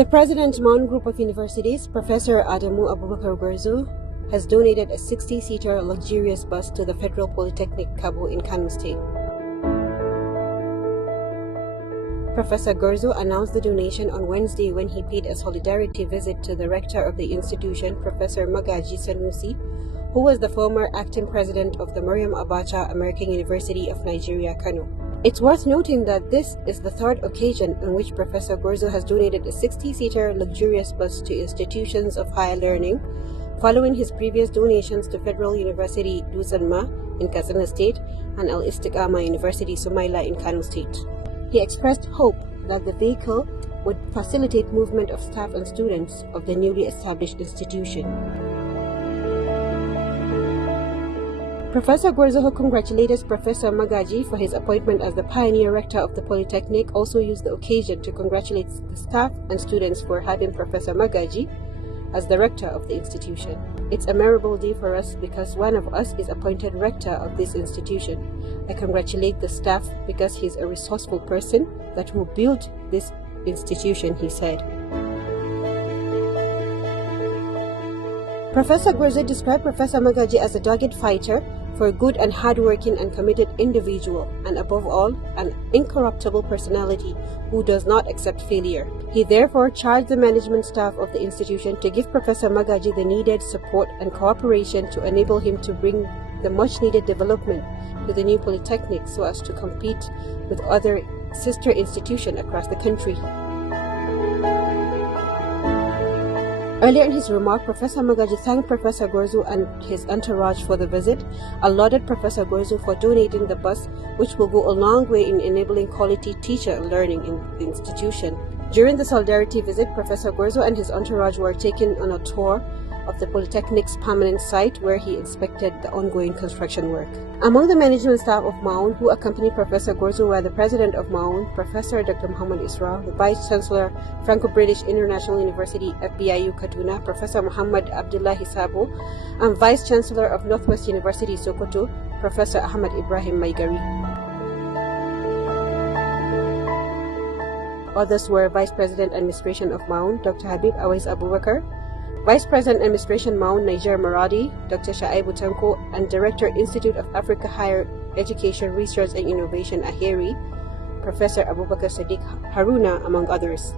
The President Maun Group of Universities, Professor Adamu Abubakar Gwarzo, has donated a 60-seater luxurious bus to the Federal Polytechnic Kabo in Kano State. Professor Gwarzo announced the donation on Wednesday when he paid a solidarity visit to the rector of the institution, Professor Magaji Sanusi, who was the former acting president of the Mariam Abacha American University of Nigeria, Kano. It's worth noting that this is the third occasion on which Professor Gwarzo has donated a 60-seater luxurious bus to institutions of higher learning, following his previous donations to Federal University Dutsen-Ma in Katsina State and Al-Istiqama University Sumaila in Kano State. He expressed hope that the vehicle would facilitate movement of staff and students of the newly established institution. Professor Gwarzo, who congratulated Professor Magaji for his appointment as the pioneer rector of the Polytechnic, also used the occasion to congratulate the staff and students for having Professor Magaji as the rector of the institution. It's a memorable day for us because one of us is appointed rector of this institution. I congratulate the staff because he's a resourceful person that will build this institution, he said. Professor Gwarzo described Professor Magaji as a dogged fighter for a good and hardworking and committed individual, and above all, an incorruptible personality who does not accept failure. He therefore charged the management staff of the institution to give Professor Magaji the needed support and cooperation to enable him to bring the much-needed development to the new Polytechnic so as to compete with other sister institutions across the country. Earlier in his remark, Professor Magaji thanked Professor Gwarzo and his entourage for the visit, and lauded Professor Gwarzo for donating the bus, which will go a long way in enabling quality teacher learning in the institution. During the solidarity visit, Professor Gwarzo and his entourage were taken on a tour of the Polytechnic's permanent site where he inspected the ongoing construction work. Among the management staff of Maun who accompanied Professor Gwarzo were the President of Maun, Professor Dr. Muhammad Isra, the Vice Chancellor, Franco-British International University, FBIU Kaduna, Professor Muhammad Abdullahi Sabo, and Vice Chancellor of Northwest University, Sokoto, Professor Ahmad Ibrahim Maigari. Others were Vice President Administration of Maun, Dr. Habib Awais Abubakar, Vice President Administration Maun Niger Maradi, Dr. Shaibu Tanko, and Director Institute of Africa Higher Education Research and Innovation Aheri, Professor Abubakar Sadiq Haruna, among others.